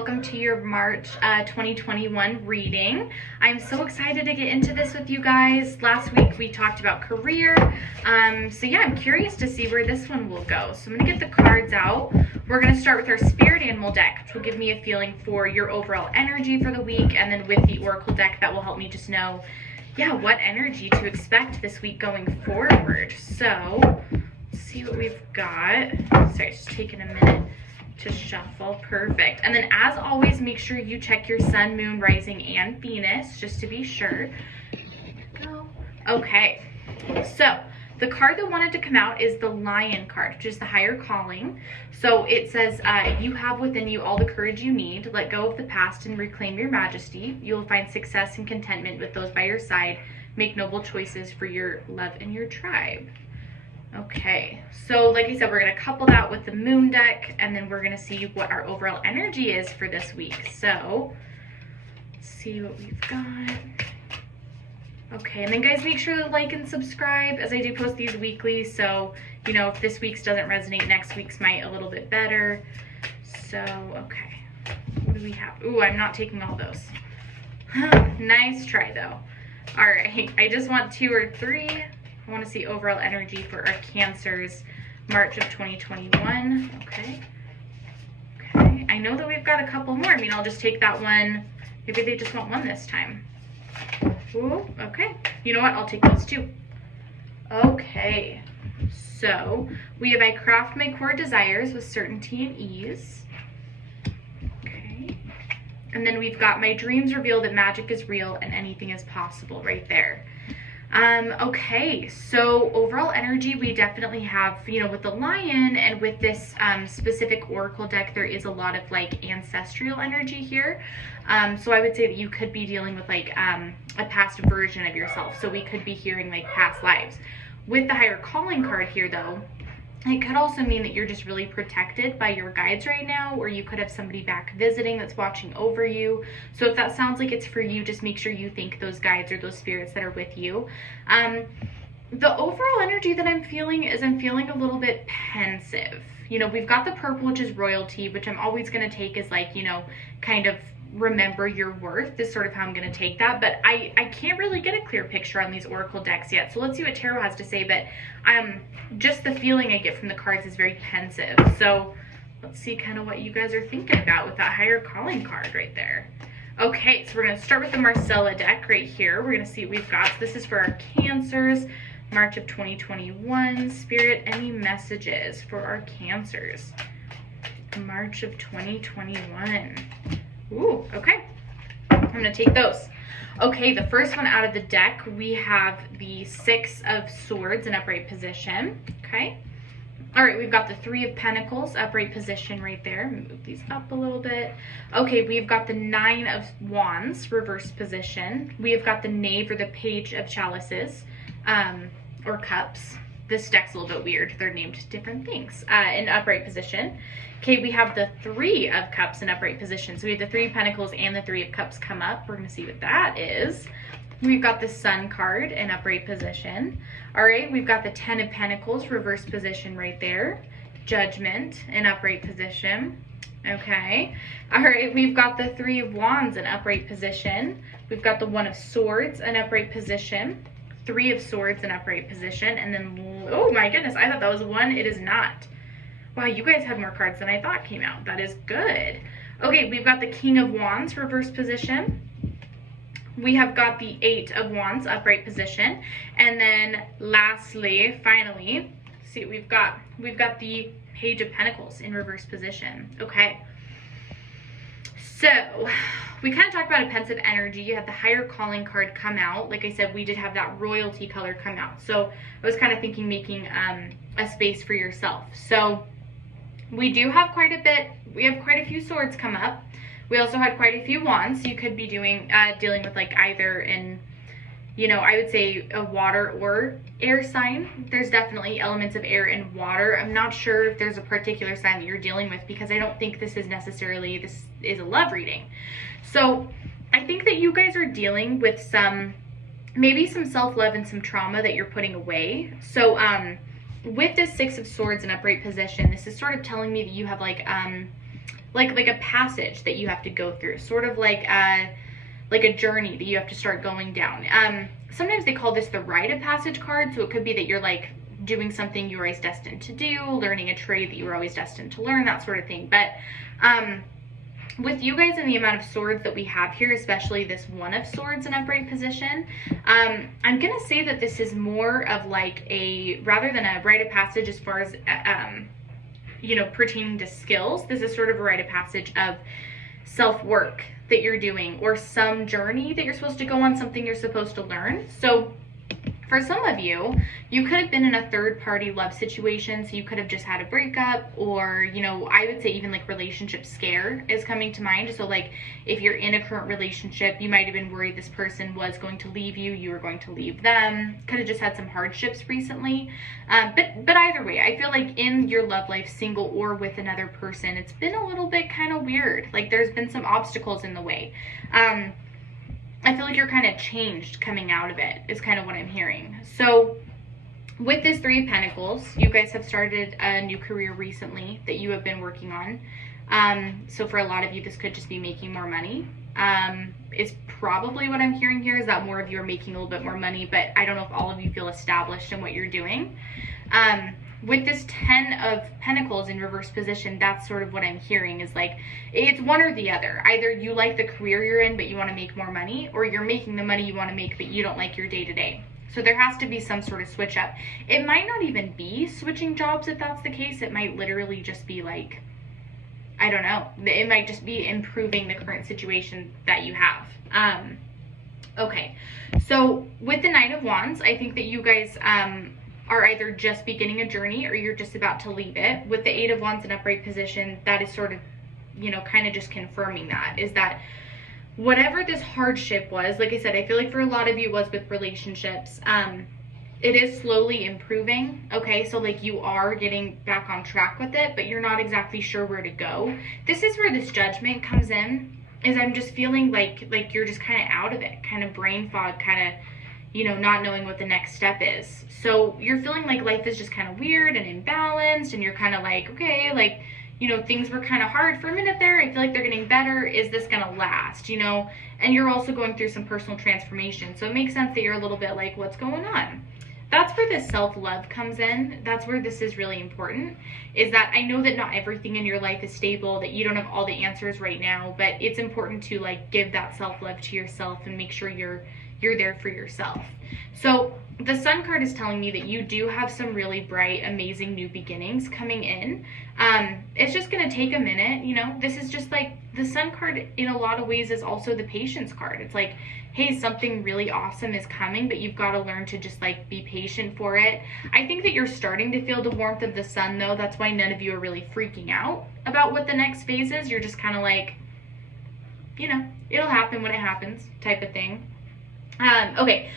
welcome to your March 2021 reading. I'm so excited to get into this with you guys. Last week we talked about career, so yeah, I'm curious to see where this one will go. So I'm going to get the cards out. We're going to start with our spirit animal deck, which will give me a feeling for your overall energy for the week, and then with the oracle deck that will help me just know, yeah, what energy to expect this week going forward. So let's see what we've got. Sorry, it's just taking a minute to shuffle. Perfect. And then as always, make sure you check your sun, moon, rising, and Venus just to be sure. There we go. Okay, so the card that wanted to come out is the Lion card, which is the higher calling. So it says, you have within you all the courage you need. Let go of the past and reclaim your majesty. You will find success and contentment with those by your side. Make noble choices for your love and your tribe. Okay, so like I said, we're going to couple that with the moon deck, and then we're going to see what our overall energy is for this week. So let's see what we've got. Okay, and then guys, make sure to like and subscribe as I do post these weekly. So, you know, if this week's doesn't resonate, next week's might a little bit better. So, okay, what do we have? Ooh, I'm not taking all those. Nice try though. All right, I just want 2 or 3. I want to see overall energy for our Cancers, March of 2021. Okay. Okay. I know that we've got a couple more. I mean, I'll just take that one. Maybe they just want one this time. Ooh, okay. You know what? I'll take those 2. Okay. So we have I craft my core desires with certainty and ease. Okay. And then we've got my dreams reveal that magic is real and anything is possible right there. Okay, so overall energy, we definitely have, you know, with the Lion and with this specific oracle deck, there is a lot of like ancestral energy here. So I would say that you could be dealing with like a past version of yourself. So we could be hearing like past lives. With the higher calling card here though, it could also mean that you're just really protected by your guides right now, or you could have somebody back visiting that's watching over you. So if that sounds like it's for you, just make sure you thank those guides or those spirits that are with you. The overall energy that I'm feeling is I'm feeling a little bit pensive. You know, we've got the purple, which is royalty, which I'm always going to take as like, you know, kind of remember your worth is sort of how I'm going to take that, but I can't really get a clear picture on these oracle decks yet. So let's see what tarot has to say, but just the feeling I get from the cards is very pensive. So let's see kind of what you guys are thinking about with that higher calling card right there. Okay, so we're going to start with the Marcella deck right here. We're going to see what we've got. So this is for our Cancers, March of 2021. Spirit, any messages for our Cancers, March of 2021. Ooh, okay. I'm going to take those. Okay, the first one out of the deck, we have the 6 of Swords in upright position. Okay. All right, we've got the 3 of Pentacles, upright position right there. Move these up a little bit. Okay, we've got the 9 of Wands, reverse position. We have got the Knave or the Page of Chalices, or Cups. This deck's a little bit weird. They're named different things in upright position. Okay, we have the 3 of Cups in upright position. So we have the 3 of Pentacles and the 3 of Cups come up. We're going to see what that is. We've got the Sun card in upright position. All right, we've got the 10 of Pentacles, reverse position right there. Judgment in upright position. Okay. All right, we've got the 3 of Wands in upright position. We've got the 1 of Swords in upright position. 3 of Swords in upright position. And then, oh my goodness, I thought that was 1. It is not. Wow, you guys had more cards than I thought came out. That is good. Okay, we've got the King of Wands, reverse position. We have got the 8 of Wands, upright position. And then lastly, finally, see what we've got. We've got the Page of Pentacles in reverse position. Okay. So we kind of talked about a pensive energy. You had the higher calling card come out. Like I said, we did have that royalty color come out. So I was kind of thinking making a space for yourself. So we do have quite a bit. We have quite a few swords come up. We also had quite a few wands. You could be doing dealing with like either in, you know, I would say a water or air sign. There's definitely elements of air and water. I'm not sure if there's a particular sign that you're dealing with, because I don't think this is a love reading. So I think that you guys are dealing with maybe some self-love and some trauma that you're putting away. So with this 6 of Swords in upright position, this is sort of telling me that you have like like a passage that you have to go through, sort of like a journey that you have to start going down. Sometimes they call this the rite of passage card, so it could be that you're like doing something you were always destined to do, learning a trade that you were always destined to learn, that sort of thing. But with you guys and the amount of swords that we have here, especially this one of swords in upright position, I'm gonna say that this is more of like rather than a rite of passage as far as you know, pertaining to skills, this is sort of a rite of passage of self-work that you're doing, or some journey that you're supposed to go on, something you're supposed to learn. So for some of you, you could have been in a third-party love situation, so you could have just had a breakup, or, you know, I would say even like relationship scare is coming to mind. So like if you're in a current relationship, you might have been worried this person was going to leave you, you were going to leave them, could have just had some hardships recently. But either way, I feel like in your love life, single or with another person, it's been a little bit kind of weird. Like there's been some obstacles in the way. I feel like you're kind of changed coming out of it, is kind of what I'm hearing. So with this Three of Pentacles, you guys have started a new career recently that you have been working on. So for a lot of you, this could just be making more money. It's probably what I'm hearing here, is that more of you are making a little bit more money, but I don't know if all of you feel established in what you're doing. With this Ten of Pentacles in reverse position, that's sort of what I'm hearing, is like it's one or the other. Either you like the career you're in but you want to make more money, or you're making the money you want to make but you don't like your day-to-day. So there has to be some sort of switch up. It might not even be switching jobs if that's the case. It might literally just be like, I don't know, it might just be improving the current situation that you have. Okay, so with the Knight of Wands, I think that you guys are either just beginning a journey or you're just about to leave it. With the Eight of Wands in upright position, that is sort of, you know, kind of just confirming that, is that whatever this hardship was, like I said, I feel like for a lot of you it was with relationships, it is slowly improving. Okay, so like you are getting back on track with it, but you're not exactly sure where to go. This is where this Judgment comes in, is I'm just feeling like you're just kind of out of it, kind of brain fog, kind of, you know, not knowing what the next step is. So you're feeling like life is just kind of weird and imbalanced, and you're kind of like, okay, like, you know, things were kind of hard for a minute there. I feel like they're getting better. Is this gonna last, you know? And you're also going through some personal transformation. So it makes sense that you're a little bit like, what's going on? That's where this self-love comes in. That's where this is really important, is that I know that not everything in your life is stable, that you don't have all the answers right now, but it's important to like give that self-love to yourself and make sure you're there for yourself. So the Sun card is telling me that you do have some really bright, amazing new beginnings coming in. It's just going to take a minute, you know. This is just like the Sun card in a lot of ways is also the Patience card. It's like, hey, something really awesome is coming, but you've got to learn to just like be patient for it. I think that you're starting to feel the warmth of the Sun though. That's why none of you are really freaking out about what the next phase is. You're just kind of like, you know, it'll happen when it happens type of thing. Okay,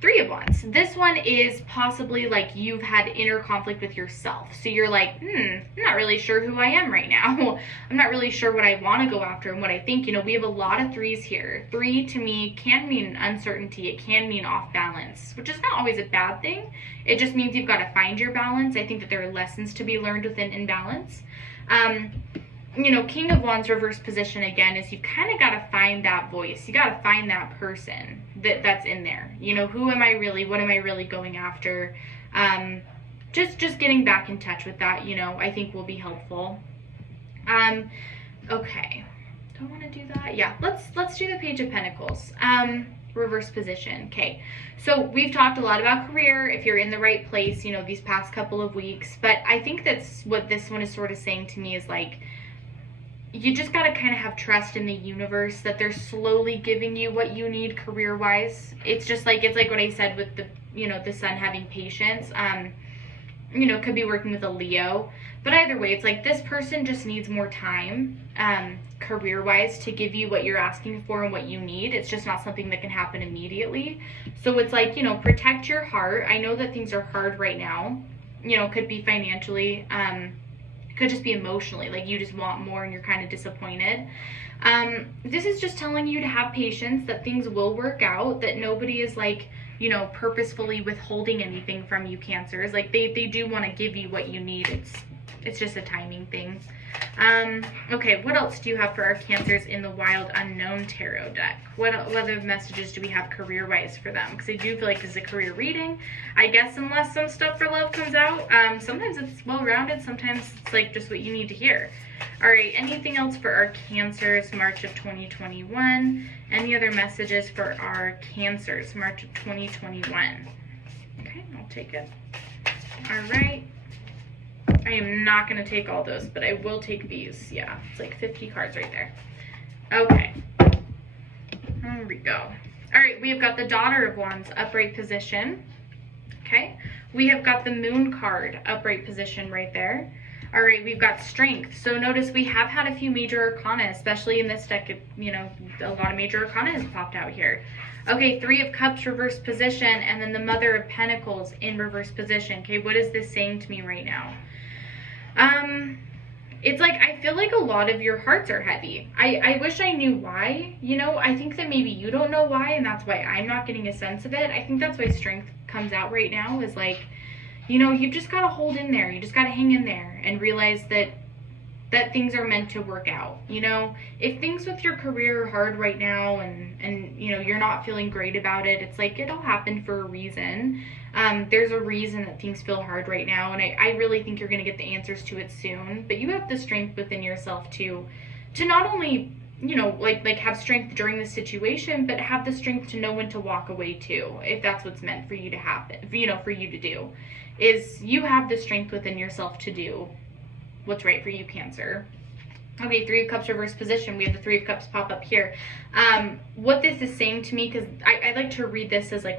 Three of Wands. This one is possibly like you've had inner conflict with yourself. So you're like, I'm not really sure who I am right now. I'm not really sure what I want to go after and what I think. You know, we have a lot of threes here. Three to me can mean uncertainty. It can mean off balance, which is not always a bad thing. It just means you've got to find your balance. I think that there are lessons to be learned within imbalance. You know, King of Wands reverse position again is you've kind of got to find that voice. You got to find that person that's in there. You know, who am I really? What am I really going after? Just getting back in touch with that, you know, I think will be helpful. Okay, do I want to do that? Yeah, let's do the Page of Pentacles. Reverse position. Okay, so we've talked a lot about career, if you're in the right place, you know, these past couple of weeks, but I think that's what this one is sort of saying to me, is like, you just got to kind of have trust in the universe that they're slowly giving you what you need career-wise. It's just like, it's like what I said with the, you know, the Sun having patience. You know, could be working with a Leo, but either way, it's like this person just needs more time, career-wise, to give you what you're asking for and what you need. It's just not something that can happen immediately. So it's like, you know, protect your heart. I know that things are hard right now, you know, could be financially, could just be emotionally, like you just want more and you're kind of disappointed. This is just telling you to have patience, that things will work out, that nobody is like, you know, purposefully withholding anything from you, Cancers. Like they do want to give you what you need. It's just a timing thing. Okay, what else do you have for our Cancers in the Wild Unknown Tarot deck? What other messages do we have career-wise for them? Because I do feel like this is a career reading. I guess unless some stuff for love comes out. Sometimes it's well-rounded. Sometimes it's like just what you need to hear. All right, anything else for our Cancers, March of 2021? Any other messages for our Cancers, March of 2021? Okay, I'll take it. All right. I am not going to take all those, but I will take these. Yeah, it's like 50 cards right there. Okay. There we go. All right, we have got the Daughter of Wands, upright position. Okay. We have got the Moon card, upright position right there. All right, we've got Strength. So notice we have had a few major arcana, especially in this deck. You know, a lot of major arcana has popped out here. Okay, Three of Cups, reverse position, and then the Mother of Pentacles in reverse position. Okay, what is this saying to me right now? It's like, I feel like a lot of your hearts are heavy. I wish I knew why, you know. I think that maybe you don't know why, and that's why I'm not getting a sense of it. I think that's why Strength comes out right now, is like, you know, you've just got to hold in there. You just got to hang in there and realize that things are meant to work out. You know, if things with your career are hard right now and you know, you're not feeling great about it, it's like, it all happened for a reason. There's a reason that things feel hard right now, and I really think you're going to get the answers to it soon. But you have the strength within yourself to not only, you know, like have strength during the situation, but have the strength to know when to walk away too, if that's what's meant for you to happen, you know, for you to do. Is you have the strength within yourself to do what's right for you, Cancer. Okay, Three of Cups, reverse position. We have the Three of Cups pop up here. What this is saying to me, because I like to read this as like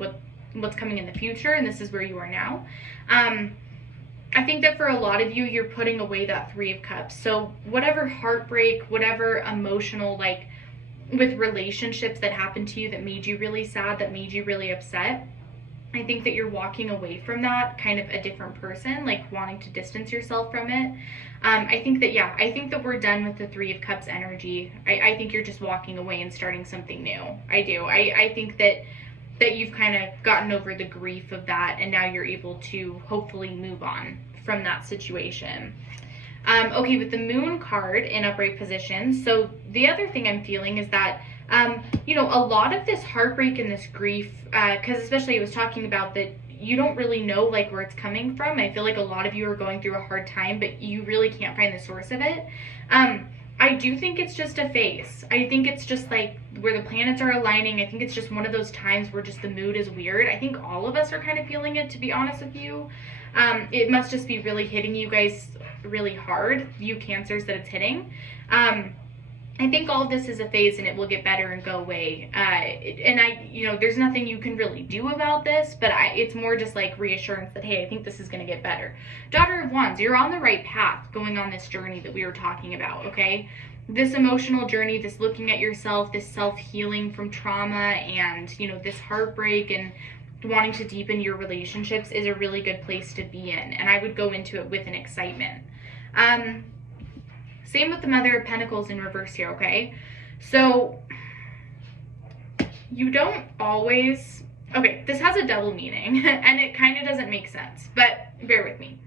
what's coming in the future, and this is where you are now. I think that for a lot of you, you're putting away that Three of Cups. So whatever heartbreak, whatever emotional, like with relationships that happened to you that made you really sad, that made you really upset, I think that you're walking away from that kind of a different person, like wanting to distance yourself from it. I think that we're done with the Three of Cups energy. I think you're just walking away and starting something new. I do. I think that you've kind of gotten over the grief of that, and now you're able to hopefully move on from that situation. Okay, with the Moon card in upright position, so the other thing I'm feeling is that you know, a lot of this heartbreak and this grief, because especially I was talking about that you don't really know like where it's coming from. I feel like a lot of you are going through a hard time, but you really can't find the source of it. I do think it's just a phase. I think it's just like where the planets are aligning. I think it's just one of those times where just the mood is weird. I think all of us are kind of feeling it, to be honest with you. It must just be really hitting you guys really hard, you Cancers, that it's hitting. I think all of this is a phase, and it will get better and go away. You know, there's nothing you can really do about this, but it's more just like reassurance that, hey, I think this is going to get better. Daughter of Wands, you're on the right path going on this journey that we were talking about, okay? This emotional journey, this looking at yourself, this self-healing from trauma, and, you know, this heartbreak and wanting to deepen your relationships is a really good place to be in, and I would go into it with an excitement. Same with the Mother of Pentacles in reverse here, okay? So, you don't always... Okay, this has a double meaning, and it kind of doesn't make sense, but bear with me.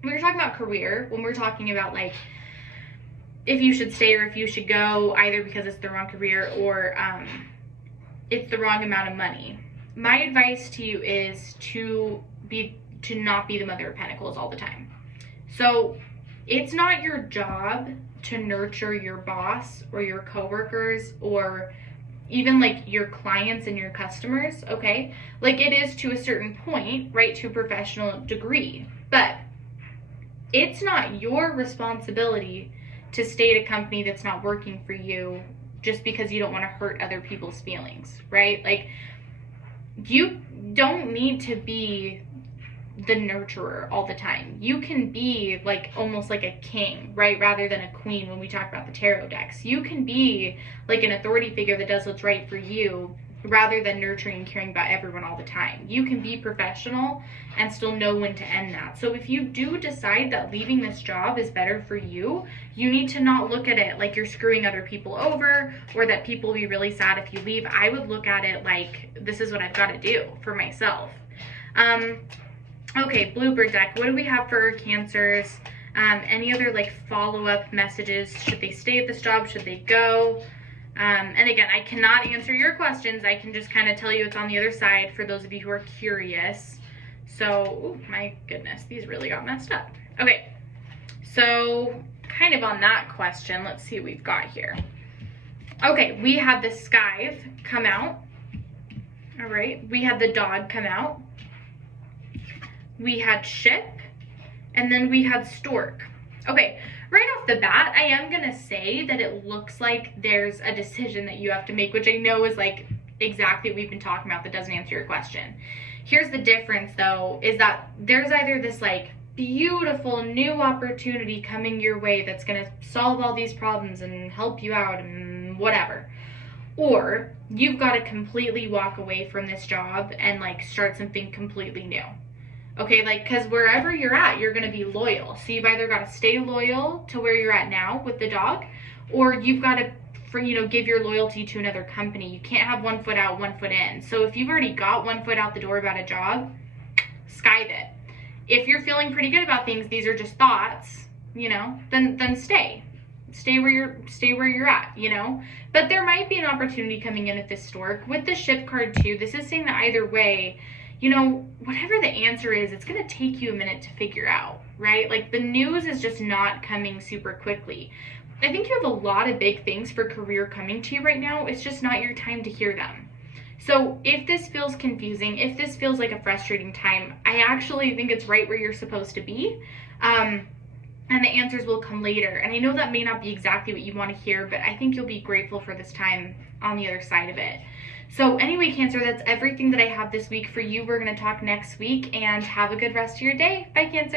When we're talking about career, when we're talking about, like, if you should stay or if you should go, either because it's the wrong career or it's the wrong amount of money, my advice to you is to not be the Mother of Pentacles all the time. So, it's not your job to nurture your boss or your coworkers or even like your clients and your customers, okay? Like, it is to a certain point, right, to a professional degree, but it's not your responsibility to stay at a company that's not working for you just because you don't want to hurt other people's feelings, right? Like, you don't need to be the nurturer all the time. You can be like almost like a king, right, rather than a queen when we talk about the tarot decks. You can be like an authority figure that does what's right for you rather than nurturing and caring about everyone all the time. You can be professional and still know when to end that. So if you do decide that leaving this job is better for you, you need to not look at it like you're screwing other people over or that people will be really sad if you leave. I would look at it like, this is what I've got to do for myself. Okay, Bluebird deck, what do we have for Cancers Any other like follow-up messages? Should they stay at this job? Should they go? And again, I cannot answer your questions. I can just kind of tell you what's on the other side for those of you who are curious. So, oh my goodness, these really got messed up. Okay, so kind of on that question, let's see what we've got here. Okay, we had the skive come out. All right, we had the dog come out. We had ship, and then we had stork. Okay, right off the bat, I am gonna say that it looks like there's a decision that you have to make, which I know is like exactly what we've been talking about that doesn't answer your question. Here's the difference though, is that there's either this like beautiful new opportunity coming your way that's gonna solve all these problems and help you out and whatever. Or you've got to completely walk away from this job and like start something completely new. Okay, like, because wherever you're at, you're going to be loyal. So you've either got to stay loyal to where you're at now with the dog, or you've got to, give your loyalty to another company. You can't have one foot out, one foot in. So if you've already got one foot out the door about a job, skive it. If you're feeling pretty good about things, these are just thoughts, then stay. Stay where you're at, But there might be an opportunity coming in at this stork. With the ship card too, this is saying that either way, whatever the answer is, it's going to take you a minute to figure out, right? Like the news is just not coming super quickly. I think you have a lot of big things for career coming to you right now. It's just not your time to hear them. So if this feels confusing, if this feels like a frustrating time, I actually think it's right where you're supposed to be. And the answers will come later. And I know that may not be exactly what you want to hear, but I think you'll be grateful for this time on the other side of it. So anyway, Cancer, that's everything that I have this week for you. We're going to talk next week, and have a good rest of your day. Bye, Cancer.